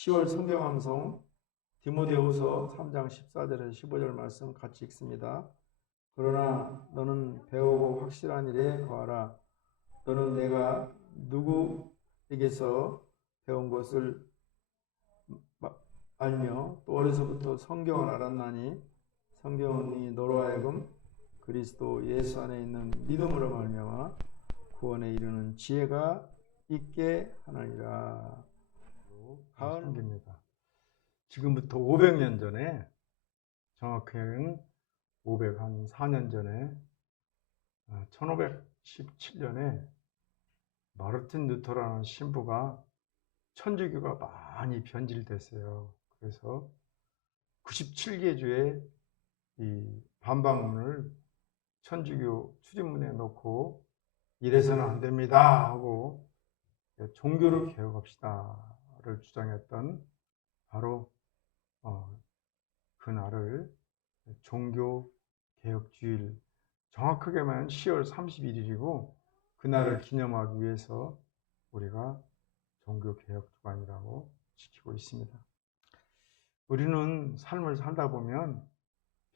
10월 성경함송 디모데후서 3장 14절에서 15절 말씀 같이 읽습니다. 그러나 너는 배우고 확실한 일에 거하라. 너는 내가 누구에게서 배운 것을 알며 또 어려서부터 성경을 알았나니 성경은 이 너로 하여금 그리스도 예수 안에 있는 믿음으로 말미암아 구원에 이르는 지혜가 있게 하나니라. 가을 성경입니다. 지금부터 500년 전에, 정확히는 504년 전에 1517년에 마르틴 루터라는 신부가 천주교가 많이 변질됐어요. 그래서 97개 주의 이 반박문을 천주교 출입문에 놓고 이래서는 안 됩니다 하고 종교를 개혁합시다를 주장했던 바로 그날을 종교개혁주일, 정확하게 말하면 10월 31일이고 그날을 기념하기 위해서 우리가 종교개혁주간이라고 지키고 있습니다. 우리는 삶을 살다 보면,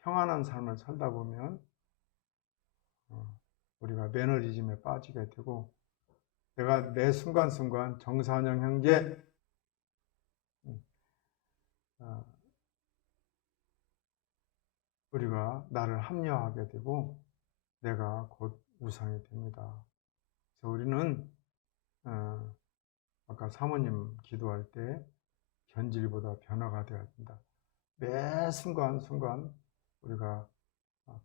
평안한 삶을 살다 보면 우리가 매너리즘에 빠지게 되고, 내가 매 순간순간 정산영 형제 우리가 나를 합리화하게 되고 내가 곧 우상이 됩니다. 그래서 우리는 아까 사모님 기도할 때 변질보다 변화가 되어야 된다. 매 순간순간 우리가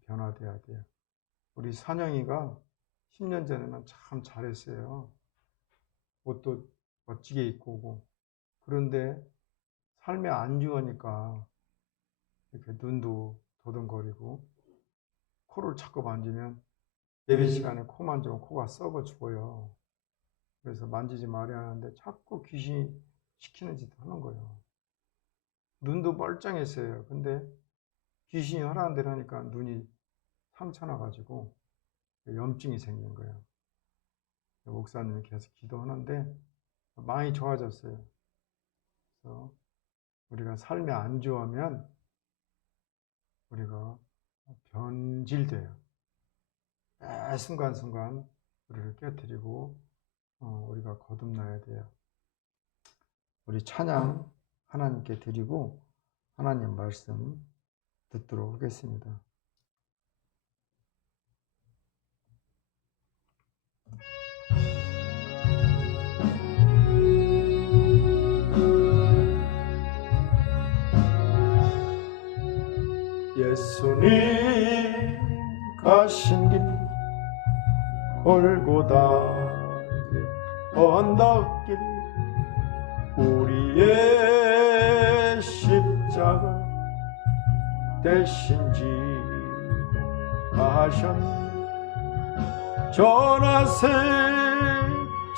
변화되어야 돼요. 우리 산영이가 10년 전에는 참 잘했어요. 옷도 멋지게 입고 오고. 그런데 삶에 안주하니까 이렇게 눈도 도둥거리고 코를 자꾸 만지면 예배 시간에 코 만지면 코가 썩어 죽어요. 그래서 만지지 말아야 하는데 자꾸 귀신이 시키는 짓 하는 거예요. 눈도 멀쩡했어요. 근데 귀신이 하라는 대로 하니까 눈이 상처나가지고 염증이 생긴 거예요. 목사님이 계속 기도하는데 많이 좋아졌어요. 그래서 우리가 삶에 안주하면 우리가 변질돼요. 매 순간순간 우리를 깨뜨리고 우리가 거듭나야 돼요. 우리 찬양 하나님께 드리고 하나님 말씀 듣도록 하겠습니다. 예수님 가신 길 골고다의 언덕길 우리의 십자가 대신 지고 가셨네. 전하세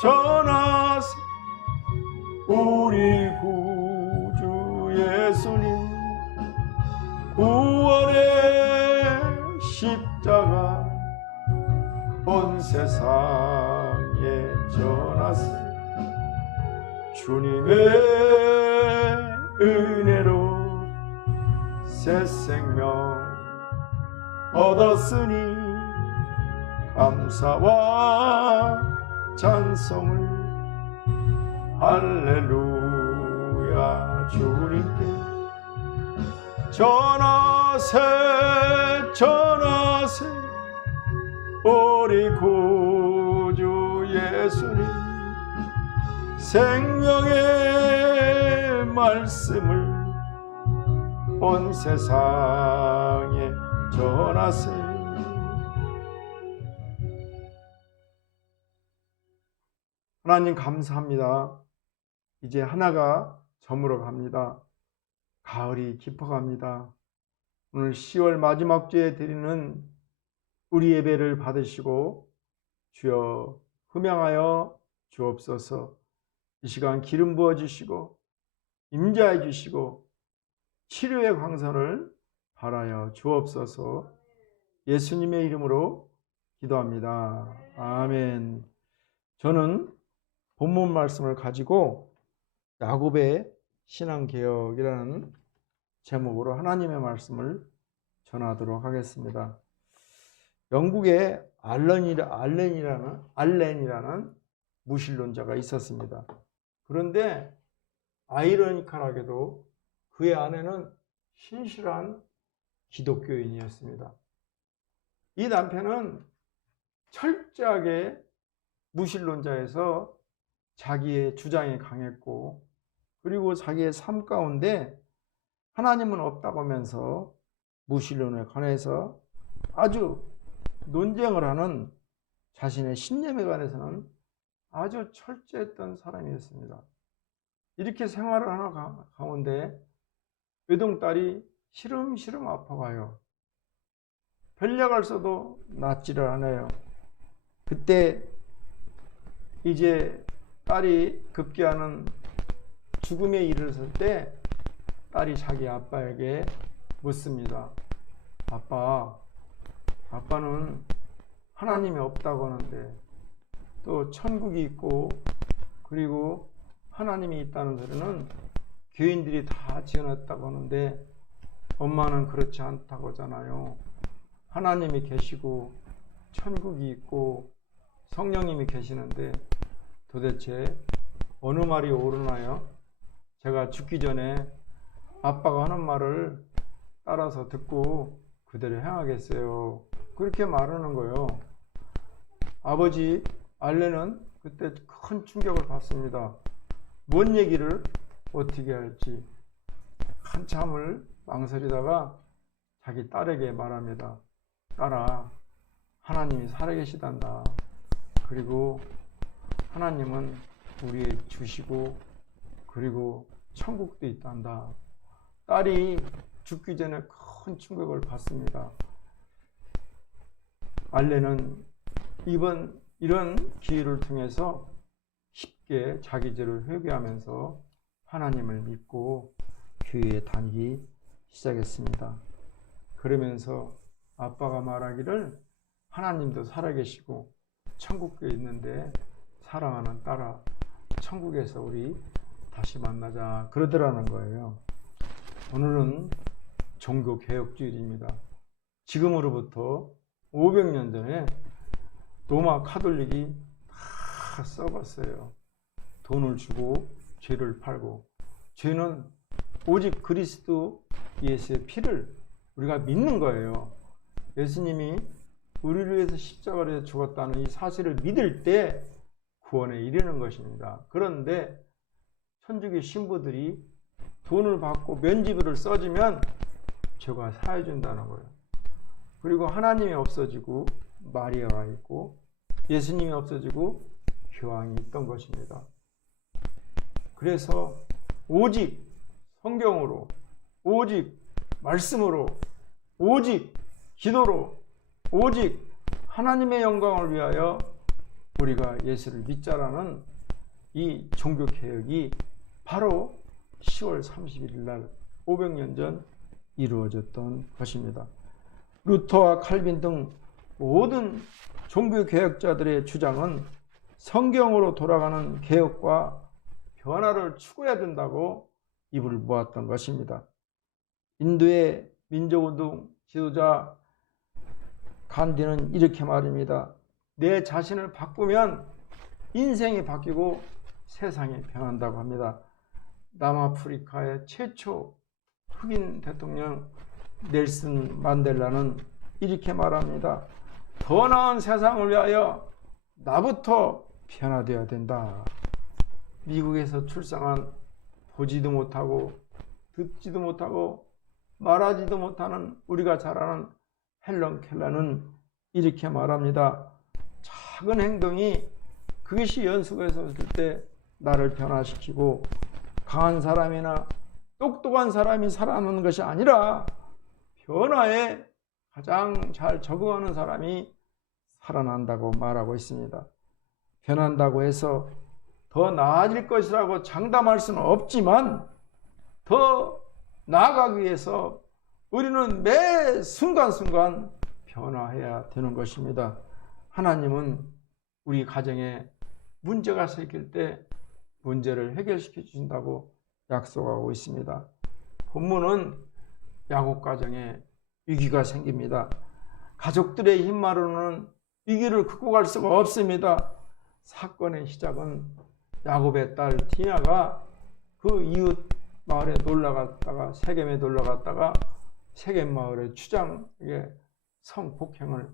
전하세 우리 구주 예수님 구원의 십자가 온 세상에 전하세. 주님의 은혜로 새 생명 얻었으니 감사와 찬송을 할렐루야 주님께 전하세 전하세 우리 구주 예수님 생명의 말씀을 온 세상에 전하세. 하나님 감사합니다. 이제 하나가 저물어 갑니다. 가을이 깊어갑니다. 오늘 10월 마지막 주에 드리는 우리 예배를 받으시고 주여 흠양하여 주옵소서. 이 시간 기름 부어주시고 임재해 주시고 치료의 광선을 발하여 주옵소서. 예수님의 이름으로 기도합니다. 아멘. 저는 본문 말씀을 가지고 야곱의 신앙개혁이라는 제목으로 하나님의 말씀을 전하도록 하겠습니다. 영국에 알렌이라는 무신론자가 있었습니다. 그런데 아이러니컬하게도 그의 아내는 신실한 기독교인이었습니다. 이 남편은 철저하게 무신론자에서 자기의 주장이 강했고, 그리고 자기의 삶 가운데 하나님은 없다고 하면서 무신론에 관해서 아주 논쟁을 하는, 자신의 신념에 관해서는 아주 철저했던 사람이었습니다. 이렇게 생활을 하는 가운데 외동딸이 시름시름 아파가요. 별약을 써도 낫지를 않아요. 그때 이제 딸이 급기야는 죽음에 이르렀을 때 딸이 자기 아빠에게 묻습니다. 아빠는 하나님이 없다고 하는데, 또 천국이 있고, 그리고 하나님이 있다는 소리는 교인들이 다 지어놨다고 하는데 엄마는 그렇지 않다고 하잖아요. 하나님이 계시고 천국이 있고 성령님이 계시는데 도대체 어느 말이 옳으나요? 제가 죽기 전에 아빠가 하는 말을 따라서 듣고 그대로 행하겠어요. 그렇게 말하는 거예요. 아버지 알렌은 그때 큰 충격을 받습니다. 뭔 얘기를 어떻게 할지 한참을 망설이다가 자기 딸에게 말합니다. 딸아, 하나님이 살아계시단다. 그리고 하나님은 우리의 주시고, 그리고 천국도 있단다. 딸이 죽기 전에 큰 충격을 받습니다. 알렌은 이런 기회를 통해서 쉽게 자기 죄를 회개하면서 하나님을 믿고 교회에 다니기 시작했습니다. 그러면서 아빠가 말하기를 하나님도 살아계시고 천국에 있는데 사랑하는 딸아, 천국에서 우리 다시 만나자 그러더라는 거예요. 오늘은 종교개혁주일입니다. 지금으로부터 500년 전에 로마 카톨릭이 다 썩었어요. 돈을 주고 죄를 팔고, 죄는 오직 그리스도 예수의 피를 우리가 믿는 거예요. 예수님이 우리를 위해서 십자가에 죽었다는 이 사실을 믿을 때 구원에 이르는 것입니다. 그런데 천주교 신부들이 돈을 받고 면죄부를 써주면 죄가 사해준다는 거예요. 그리고 하나님이 없어지고 마리아가 있고 예수님이 없어지고 교황이 있던 것입니다. 그래서 오직 성경으로, 오직 말씀으로, 오직 기도로, 오직 하나님의 영광을 위하여 우리가 예수를 믿자라는 이 종교개혁이 바로 10월 31일 날 500년 전 이루어졌던 것입니다. 루터와 칼빈 등 모든 종교개혁자들의 주장은 성경으로 돌아가는 개혁과 변화를 추구해야 된다고 입을 모았던 것입니다. 인도의 민족운동 지도자 간디는 이렇게 말합니다. 내 자신을 바꾸면 인생이 바뀌고 세상이 변한다고 합니다. 남아프리카의 최초 흑인 대통령 넬슨 만델라는 이렇게 말합니다. 더 나은 세상을 위하여 나부터 변화되어야 된다. 미국에서 출생한 보지도 못하고 듣지도 못하고 말하지도 못하는 우리가 잘 아는 헬런 켈러는 이렇게 말합니다. 작은 행동이 그것이 연속해서 있을 때 나를 변화시키고, 강한 사람이나 똑똑한 사람이 살아남는 것이 아니라 변화에 가장 잘 적응하는 사람이 살아난다고 말하고 있습니다. 변한다고 해서 더 나아질 것이라고 장담할 수는 없지만 더 나아가기 위해서 우리는 매 순간순간 변화해야 되는 것입니다. 하나님은 우리 가정에 문제가 생길 때 문제를 해결시켜 주신다고 약속하고 있습니다. 본문은 야곱 가정에 위기가 생깁니다. 가족들의 힘만으로는 위기를 극복할 수가 없습니다. 사건의 시작은 야곱의 딸 디나가 그 이웃 마을에 놀러갔다가 세겜에 놀러갔다가 세겜 마을의 추장에게 성폭행을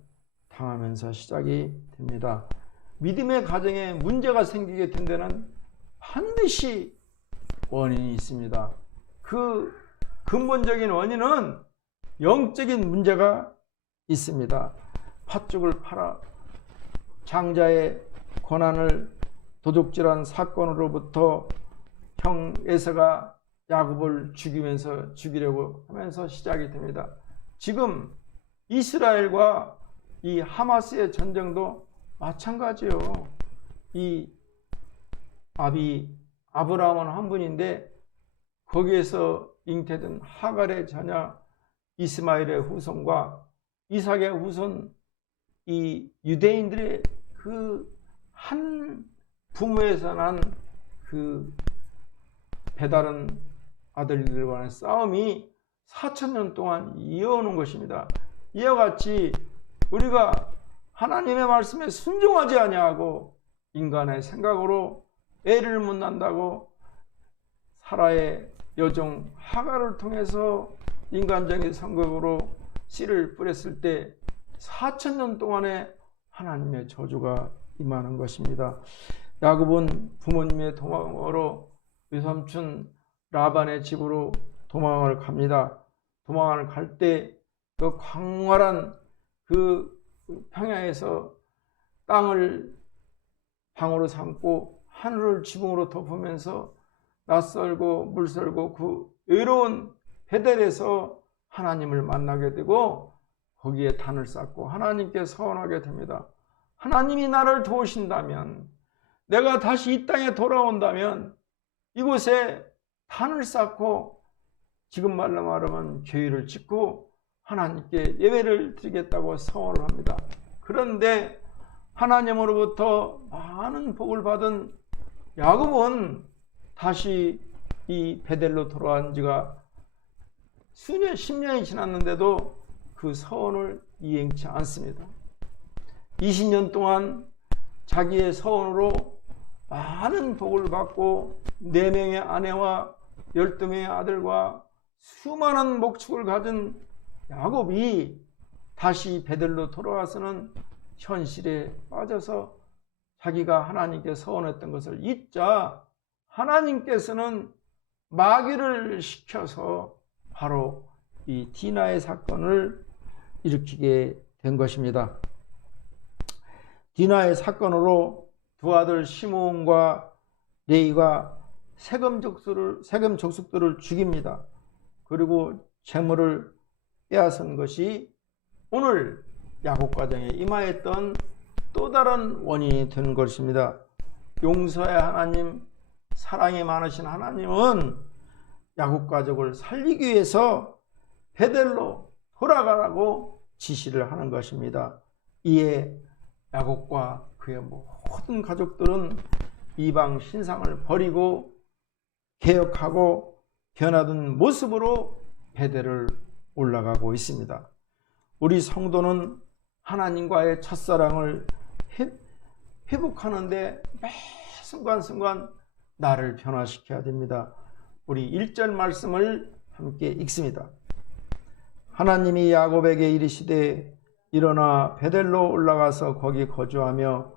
당하면서 시작이 됩니다. 믿음의 가정에 문제가 생기게 된 데는 반드시 원인이 있습니다. 그 근본적인 원인은 영적인 문제가 있습니다. 팥죽을 팔아 장자의 권한을 도둑질한 사건으로부터 형 에서가 야곱을 죽이려고 하면서 시작이 됩니다. 지금 이스라엘과 이 하마스의 전쟁도 마찬가지요. 이 아브라함은 한 분인데 거기에서 잉태된 하갈의 자녀 이스마엘의 후손과 이삭의 후손 이 유대인들의 그 한 부모에서 난 그 배다른 아들들과의 싸움이 4,000년 동안 이어오는 것입니다. 이와 같이 우리가 하나님의 말씀에 순종하지 아니하고 인간의 생각으로 애를 못 낳는다고 사라의 여종 하갈을 통해서 인간적인 성격으로 씨를 뿌렸을 때 4,000년 동안의 하나님의 저주가 임하는 것입니다. 야곱은 부모님의 도망으로 외삼촌 라반의 집으로 도망을 갑니다. 도망을 갈 때 그 광활한 그 평야에서 땅을 방으로 삼고 하늘을 지붕으로 덮으면서 낯설고 물설고 그 외로운 베델에서 하나님을 만나게 되고 거기에 단을 쌓고 하나님께 서원하게 됩니다. 하나님이 나를 도우신다면, 내가 다시 이 땅에 돌아온다면 이곳에 단을 쌓고 지금 말로 말하면 교회를 짓고 하나님께 예배를 드리겠다고 서원을 합니다. 그런데 하나님으로부터 많은 복을 받은 야곱은 다시 이 베델로 돌아온 지가 수년, 10년이 지났는데도 그 서원을 이행치 않습니다. 20년 동안 자기의 서원으로 많은 복을 받고 4명의 아내와 12명의 아들과 수많은 목축을 가진 야곱이 다시 베델로 돌아와서는 현실에 빠져서 자기가 하나님께 서원했던 것을 잊자 하나님께서는 마귀를 시켜서 바로 이 디나의 사건을 일으키게 된 것입니다. 디나의 사건으로 두 아들 시므온과 레위가 세금 족속들을 죽입니다. 그리고 재물을 빼앗은 것이 오늘 야곱 가정에 임하였던 또 다른 원인이 되는 것입니다. 용서의 하나님, 사랑이 많으신 하나님은 야곱 가족을 살리기 위해서 베델로 돌아가라고 지시를 하는 것입니다. 이에 야곱과 그의 모든 가족들은 이방 신상을 버리고 개혁하고 변화된 모습으로 베델을 올라가고 있습니다. 우리 성도는 하나님과의 첫사랑을 회복하는데 매 순간순간 나를 변화시켜야 됩니다. 우리 1절 말씀을 함께 읽습니다. 하나님이 야곱에게 이르시되 일어나 베델로 올라가서 거기 거주하며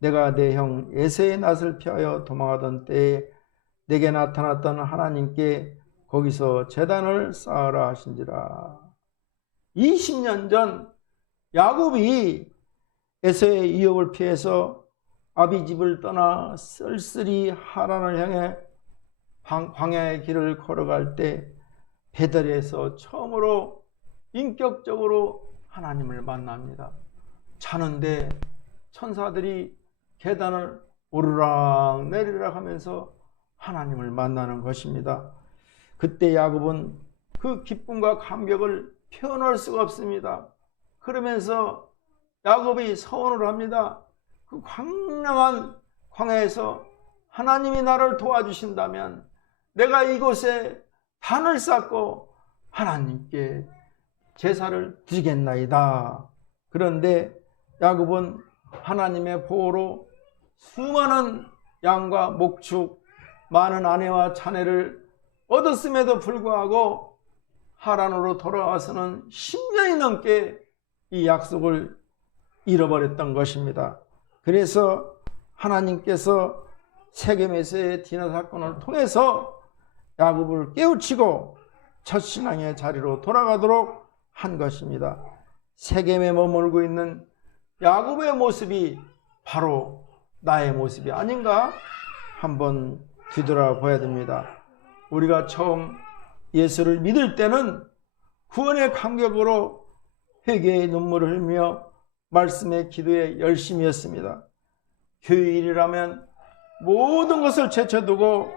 내가 내 형 에서의 낯을 피하여 도망하던 때에 내게 나타났던 하나님께 거기서 제단을 쌓으라 하신지라. 20년 전 야곱이 에서의 위협을 피해서 아비집을 떠나 쓸쓸히 하란을 향해 광야의 길을 걸어갈 때 베델에서 처음으로 인격적으로 하나님을 만납니다. 자는데 천사들이 계단을 오르락 내리락 하면서 하나님을 만나는 것입니다. 그때 야곱은 그 기쁨과 감격을 표현할 수가 없습니다. 그러면서 야곱이 서원을 합니다. 그 광량한 광야에서 하나님이 나를 도와주신다면 내가 이곳에 단을 쌓고 하나님께 제사를 드리겠나이다. 그런데 야곱은 하나님의 보호로 수많은 양과 목축, 많은 아내와 자녀를 얻었음에도 불구하고 하란으로 돌아와서는 10년이 넘게 이 약속을 잃어버렸던 것입니다. 그래서 하나님께서 세겜에서의 디나 사건을 통해서 야곱을 깨우치고 첫신앙의 자리로 돌아가도록 한 것입니다. 세겜에 머물고 있는 야곱의 모습이 바로 나의 모습이 아닌가 한번 뒤돌아봐야 됩니다. 우리가 처음 예수를 믿을 때는 구원의 감격으로 회개의 눈물을 흘리며 말씀의 기도에 열심이었습니다. 교회일이라면 모든 것을 제쳐두고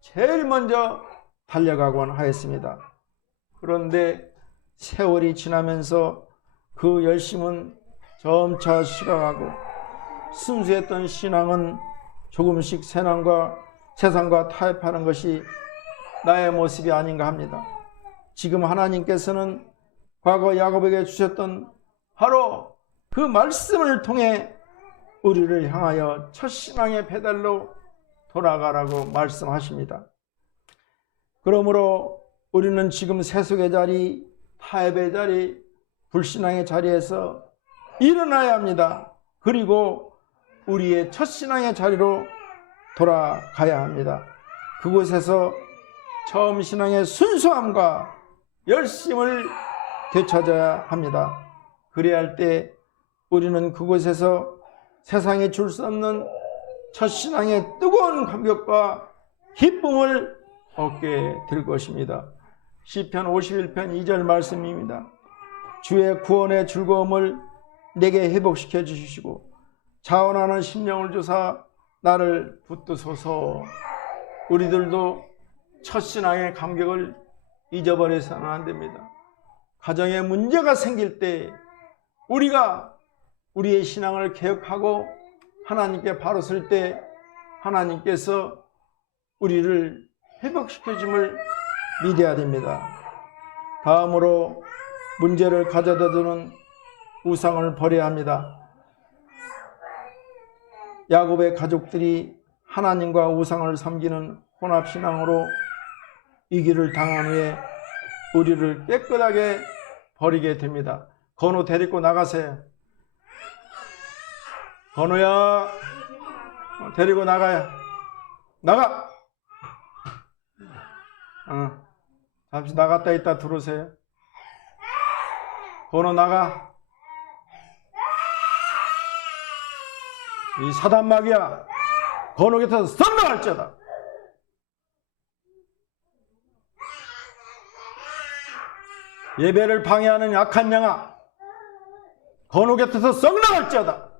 제일 먼저 달려가곤 하였습니다. 그런데 세월이 지나면서 그 열심은 점차 식어가고 순수했던 신앙은 조금씩 세상과 타협하는 것이 나의 모습이 아닌가 합니다. 지금 하나님께서는 과거 야곱에게 주셨던 바로 그 말씀을 통해 우리를 향하여 첫 신앙의 배달로 돌아가라고 말씀하십니다. 그러므로 우리는 지금 세속의 자리, 타협의 자리, 불신앙의 자리에서 일어나야 합니다. 그리고 우리의 첫 신앙의 자리로 돌아가야 합니다. 그곳에서 처음 신앙의 순수함과 열심을 되찾아야 합니다. 그래야 할 때 우리는 그곳에서 세상에 줄 수 없는 첫 신앙의 뜨거운 감격과 기쁨을 얻게 될 것입니다. 시편 51편 2절 말씀입니다. 주의 구원의 즐거움을 내게 회복시켜 주시고 자원하는 심령을 주사 나를 붙드소서. 우리들도 첫 신앙의 감격을 잊어버려서는 안 됩니다. 가정에 문제가 생길 때 우리가 우리의 신앙을 개혁하고 하나님께 바로 설 때 하나님께서 우리를 회복시켜줌을 믿어야 됩니다. 다음으로 문제를 가져다 두는 우상을 버려야 합니다. 야곱의 가족들이 하나님과 우상을 섬기는 혼합신앙으로 위기를 당한 후에 우리를 깨끗하게 버리게 됩니다. 건우 데리고 나가세요. 건우야, 데리고 나가요. 나가! 잠시 나갔다 있다 들어오세요. 건우 나가. 이 사단마귀야, 건우 곁에서 썩 나갈지어다. 예배를 방해하는 약한 양아, 건우 곁에서 썩 나갈지어다.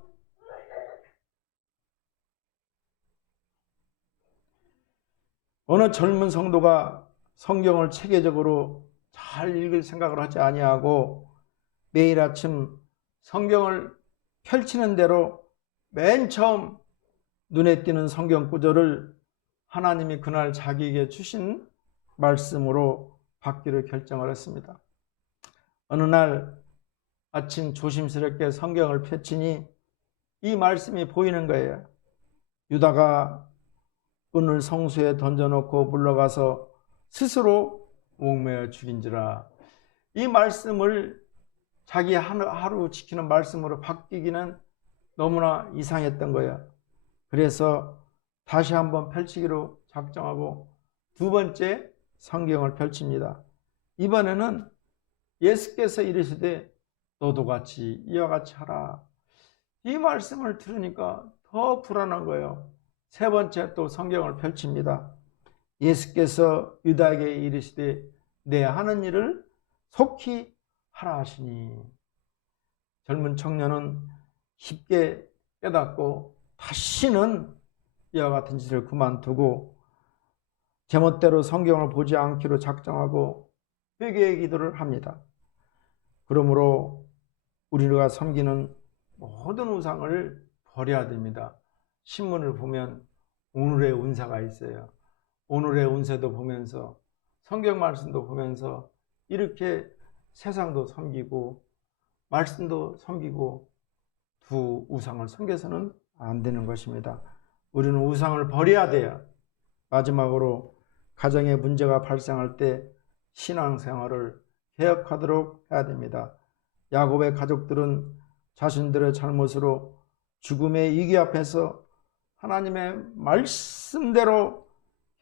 어느 젊은 성도가 성경을 체계적으로 잘 읽을 생각을 하지 아니하고 매일 아침 성경을 펼치는 대로 맨 처음 눈에 띄는 성경 구절을 하나님이 그날 자기에게 주신 말씀으로 받기를 결정을 했습니다. 어느 날 아침 조심스럽게 성경을 펼치니 이 말씀이 보이는 거예요. 유다가 은을 성수에 던져놓고 물러가서 스스로 목매어 죽인지라. 이 말씀을 자기 하루 지키는 말씀으로 바뀌기는 너무나 이상했던 거예요. 그래서 다시 한번 펼치기로 작정하고 두 번째 성경을 펼칩니다. 이번에는 예수께서 이르시되 너도 같이 이와 같이 하라. 이 말씀을 들으니까 더 불안한 거예요. 세 번째 또 성경을 펼칩니다. 예수께서 유다에게 이르시되 내 하는 일을 속히 하라 하시니. 젊은 청년은 쉽게 깨닫고 다시는 이와 같은 짓을 그만두고 제멋대로 성경을 보지 않기로 작정하고 회개의 기도를 합니다. 그러므로 우리가 섬기는 모든 우상을 버려야 됩니다. 신문을 보면 오늘의 운사가 있어요. 오늘의 운세도 보면서 성경 말씀도 보면서 이렇게 세상도 섬기고 말씀도 섬기고 두 우상을 섬겨서는 안 되는 것입니다. 우리는 우상을 버려야 돼요. 마지막으로 가정에 문제가 발생할 때 신앙생활을 개혁하도록 해야 됩니다. 야곱의 가족들은 자신들의 잘못으로 죽음의 위기 앞에서 하나님의 말씀대로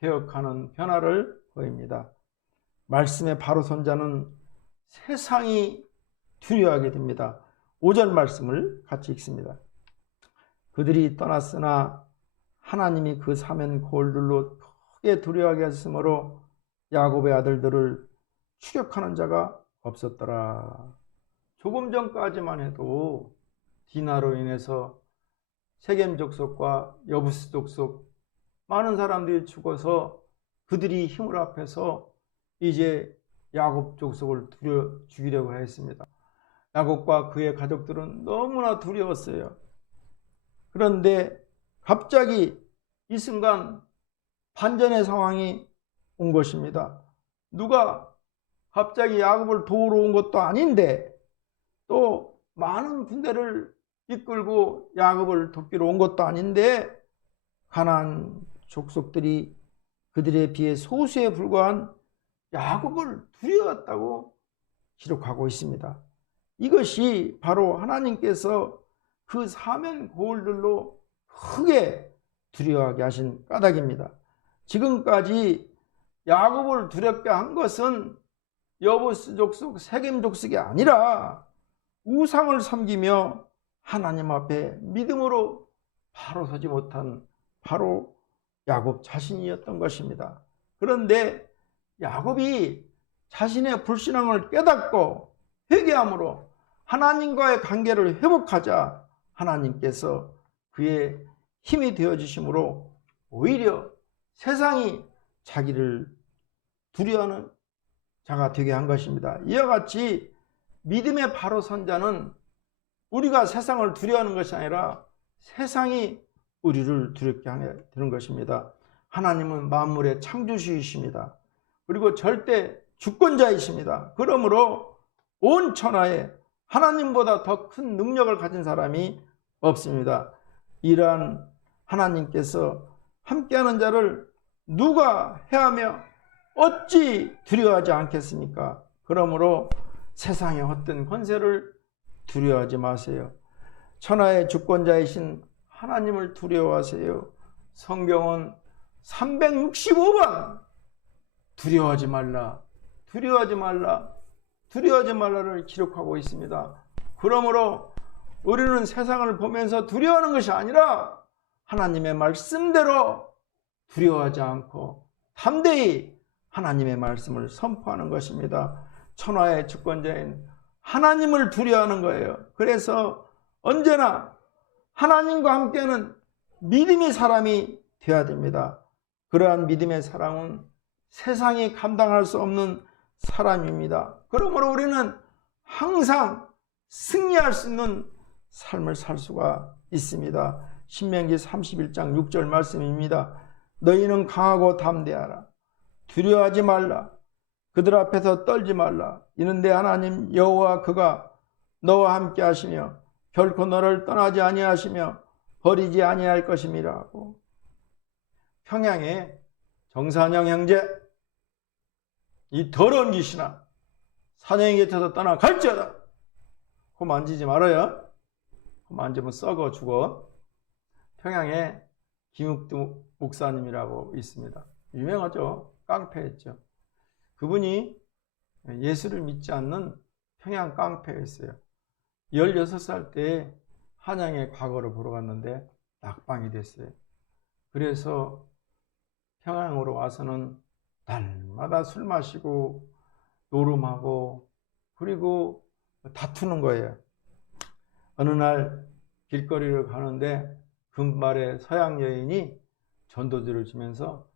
개혁하는 변화를 보입니다. 말씀의 바로 선자는 세상이 두려워하게 됩니다. 5절 말씀을 같이 읽습니다. 그들이 떠났으나 하나님이 그 사면 고을들로 크게 두려워하게 하심으로 야곱의 아들들을 추격하는 자가 없었더라. 조금 전까지만 해도 디나로 인해서 세겜 족속과 여부스 족속 많은 사람들이 죽어서 그들이 힘을 합해서 이제 야곱 족속을 죽이려고 했습니다. 야곱과 그의 가족들은 너무나 두려웠어요. 그런데 갑자기 이 순간 반전의 상황이 온 것입니다. 누가 갑자기 야곱을 도우러 온 것도 아닌데 또 많은 군대를 이끌고 야곱을 돕기로 온 것도 아닌데 가나안 족속들이 그들에 비해 소수에 불과한 야곱을 두려웠다고 기록하고 있습니다. 이것이 바로 하나님께서 그 사면 고을들로 크게 두려워하게 하신 까닭입니다. 지금까지 야곱을 두렵게 한 것은 여부스 족속, 세겜 족속이 아니라 우상을 섬기며 하나님 앞에 믿음으로 바로 서지 못한 바로 야곱 자신이었던 것입니다. 그런데 야곱이 자신의 불신앙을 깨닫고 회개함으로 하나님과의 관계를 회복하자 하나님께서 그의 힘이 되어주심으로 오히려 세상이 자기를 두려워하는 자가 되게 한 것입니다. 이와 같이 믿음의 바로 선자는 우리가 세상을 두려워하는 것이 아니라 세상이 우리를 두렵게 하게 되는 것입니다. 하나님은 만물의 창조주이십니다. 그리고 절대 주권자이십니다. 그러므로 온 천하에 하나님보다 더 큰 능력을 가진 사람이 없습니다. 이러한 하나님께서 함께하는 자를 누가 해하며 어찌 두려워하지 않겠습니까? 그러므로 세상의 헛된 권세를 두려워하지 마세요. 천하의 주권자이신 하나님을 두려워하세요. 성경은 365번 두려워하지 말라, 두려워하지 말라, 두려워하지 말라를 기록하고 있습니다. 그러므로 우리는 세상을 보면서 두려워하는 것이 아니라 하나님의 말씀대로 두려워하지 않고 담대히 하나님의 말씀을 선포하는 것입니다. 천하의 주권자인 하나님을 두려워하는 거예요. 그래서 언제나 하나님과 함께하는 믿음의 사람이 되어야 됩니다. 그러한 믿음의 사람은 세상이 감당할 수 없는 사람입니다. 그러므로 우리는 항상 승리할 수 있는 삶을 살 수가 있습니다. 신명기 31장 6절 말씀입니다. 너희는 강하고 담대하라. 두려워하지 말라. 그들 앞에서 떨지 말라. 이는 내 하나님 여호와 그가 너와 함께 하시며 결코 너를 떠나지 아니하시며 버리지 아니할 것임이라고. 평양에 정산영 형제, 이 더러운 귀신아, 사냥이 곁에서 떠나 갈지어다. 코 만지지 말아요. 코 만지면 썩어 죽어. 평양에 김욱두 목사님이라고 있습니다. 유명하죠. 깡패였죠. 그분이 예수를 믿지 않는 평양 깡패였어요. 16살 때 한양의 과거를 보러 갔는데 낙방이 됐어요. 그래서 평양으로 와서는 날마다 술 마시고 노름하고 그리고 다투는 거예요. 어느 날 길거리를 가는데 금발의 서양 여인이 전도지를 주면서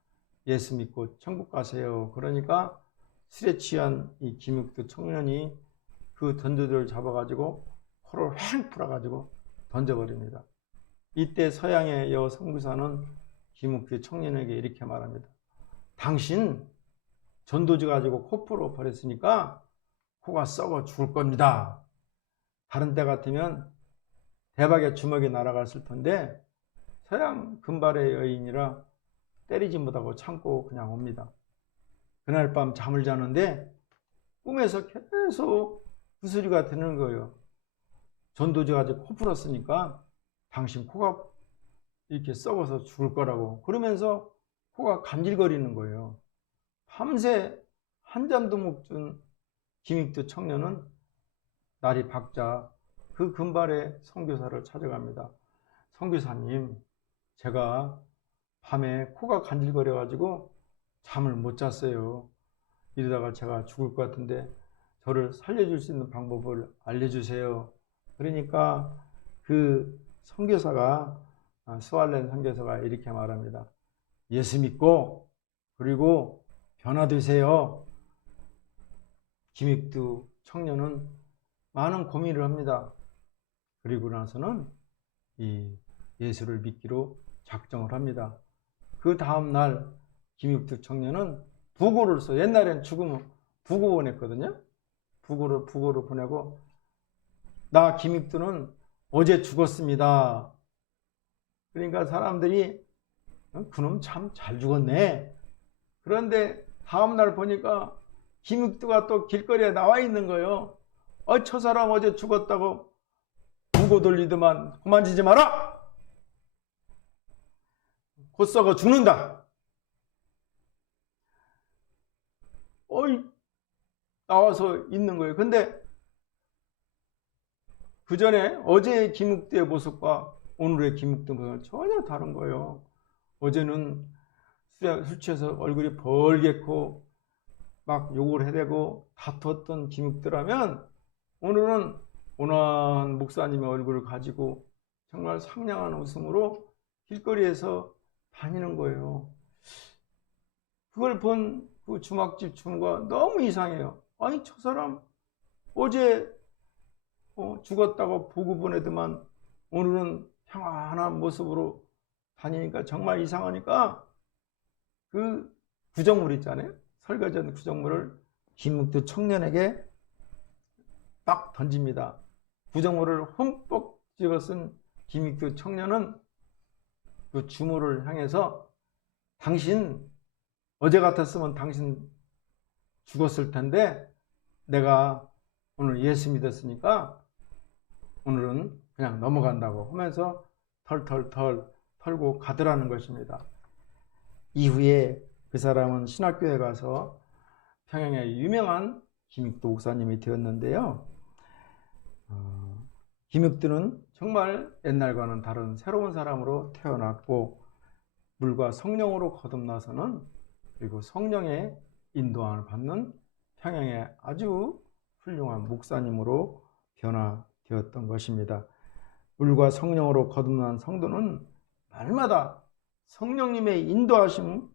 예수 믿고 천국 가세요. 그러니까 술에 취한 이 김육두 청년이 그 전도지를 잡아가지고 코를 휑 풀어가지고 던져버립니다. 이때 서양의 여 선교사는 김육두 청년에게 이렇게 말합니다. 당신 전도지 가지고 코 풀어 버렸으니까 코가 썩어 죽을 겁니다. 다른 때 같으면 대박의 주먹이 날아갔을 텐데 서양 금발의 여인이라 때리지 못하고 참고 그냥 옵니다. 그날 밤 잠을 자는데 꿈에서 계속 그 소리가 드는 거예요. 전도지 가지고 코 풀었으니까 당신 코가 이렇게 썩어서 죽을 거라고. 그러면서 코가 간질거리는 거예요. 밤새 한잠도 못 준 김익두 청년은 날이 밝자 그 금발의 선교사를 찾아갑니다. 선교사님, 제가 밤에 코가 간질거려 가지고 잠을 못 잤어요. 이러다가 제가 죽을 것 같은데 저를 살려줄 수 있는 방법을 알려주세요. 그러니까 그 선교사가, 스왈렌 선교사가 이렇게 말합니다. 예수 믿고 그리고 변화되세요. 김익두 청년은 많은 고민을 합니다. 그리고 나서는 이 예수를 믿기로 작정을 합니다. 그 다음날 김익두 청년은 부고를 써. 옛날엔 죽으면 부고 보냈거든요. 부고를 보내고, 나 김익두는 어제 죽었습니다. 그러니까 사람들이 그놈 참 잘 죽었네. 그런데 다음날 보니까 김익두가 또 길거리에 나와 있는 거예요. 저 사람 어제 죽었다고 부고 돌리더만 그만지지 마라. 곧 썩어 죽는다. 나와서 있는 거예요. 근데 그 전에 어제의 김익두의 모습과 오늘의 김익두의 모습은 전혀 다른 거예요. 어제는 술 취해서 얼굴이 벌겋고 막 욕을 해대고 다투었던 김익두라면 오늘은 온화한 목사님의 얼굴을 가지고 정말 상냥한 웃음으로 길거리에서 다니는 거예요. 그걸 본 그 주막집 주무가 너무 이상해요. 아니, 저 사람 어제 죽었다고 보고 보내더만 오늘은 평안한 모습으로 다니니까 정말 이상하니까 그 구정물 있잖아요. 설거지한 구정물을 김익두 청년에게 딱 던집니다. 구정물을 흠뻑 찍어 쓴 김익두 청년은 그 주물을 향해서, 당신 어제 같았으면 당신 죽었을 텐데 내가 오늘 예수 믿었으니까 오늘은 그냥 넘어간다고 하면서 털털털 털고 가더라는 것입니다. 이후에 그 사람은 신학교에 가서 평양의 유명한 김익두 목사님이 되었는데요. 김익두는 정말 옛날과는 다른 새로운 사람으로 태어났고, 물과 성령으로 거듭나서는, 그리고 성령의 인도함을 받는 평양의 아주 훌륭한 목사님으로 변화되었던 것입니다. 물과 성령으로 거듭난 성도는 날마다 성령님의 인도하심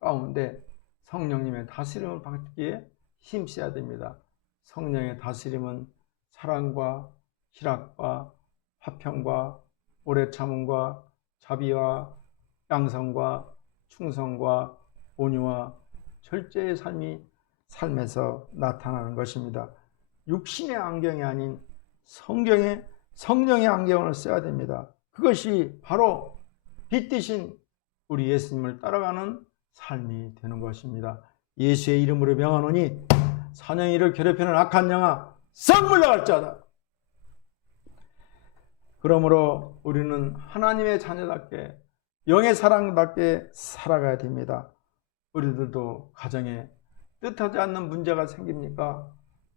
가운데 성령님의 다스림을 받기에 힘써야 됩니다. 성령의 다스림은 사랑과 희락과 화평과 오래 참음과 자비와 양성과 충성과 온유와 절제의 삶이 삶에서 나타나는 것입니다. 육신의 안경이 아닌 성령의 안경을 써야 됩니다. 그것이 바로 빛 대신 우리 예수님을 따라가는 삶이 되는 것입니다. 예수의 이름으로 명하노니 사냥이를 괴롭히는 악한 영아 썩 물러갈지어다. 그러므로 우리는 하나님의 자녀답게, 영의 사랑답게 살아가야 됩니다. 우리들도 가정에 뜻하지 않는 문제가 생깁니까?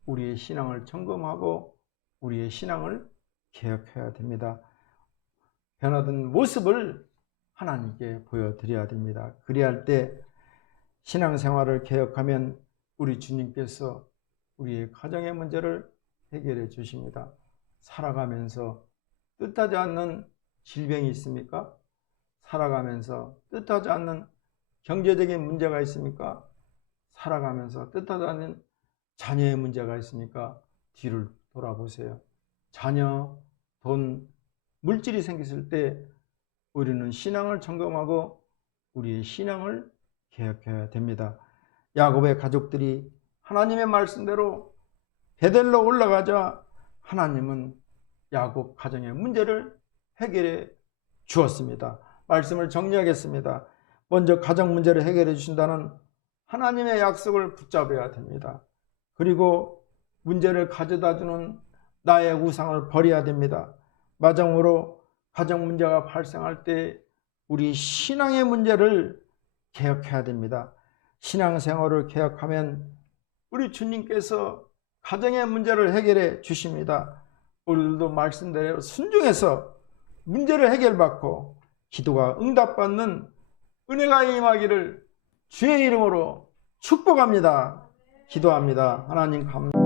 우리의 신앙을 점검하고 우리의 신앙을 개혁해야 됩니다. 변화된 모습을 하나님께 보여드려야 됩니다. 그리할 때 신앙생활을 개혁하면 우리 주님께서 우리의 가정의 문제를 해결해 주십니다. 살아가면서 뜻하지 않는 질병이 있습니까? 살아가면서 뜻하지 않는 경제적인 문제가 있습니까? 살아가면서 뜻하지 않는 자녀의 문제가 있으니까 뒤를 돌아보세요. 자녀, 돈, 물질이 생겼을 때 우리는 신앙을 점검하고 우리의 신앙을 개혁해야 됩니다. 야곱의 가족들이 하나님의 말씀대로 베델로 올라가자 하나님은 야곱 가정의 문제를 해결해 주었습니다. 말씀을 정리하겠습니다. 먼저 가정 문제를 해결해 주신다는 하나님의 약속을 붙잡아야 됩니다. 그리고 문제를 가져다 주는 나의 우상을 버려야 됩니다. 마지막으로 가정 문제가 발생할 때 우리 신앙의 문제를 개혁해야 됩니다. 신앙생활을 개혁하면 우리 주님께서 가정의 문제를 해결해 주십니다. 우리들도 말씀대로 순종해서 문제를 해결받고 기도가 응답받는 은혜가 임하기를 주의 이름으로 축복합니다. 기도합니다. 하나님 감사합니다.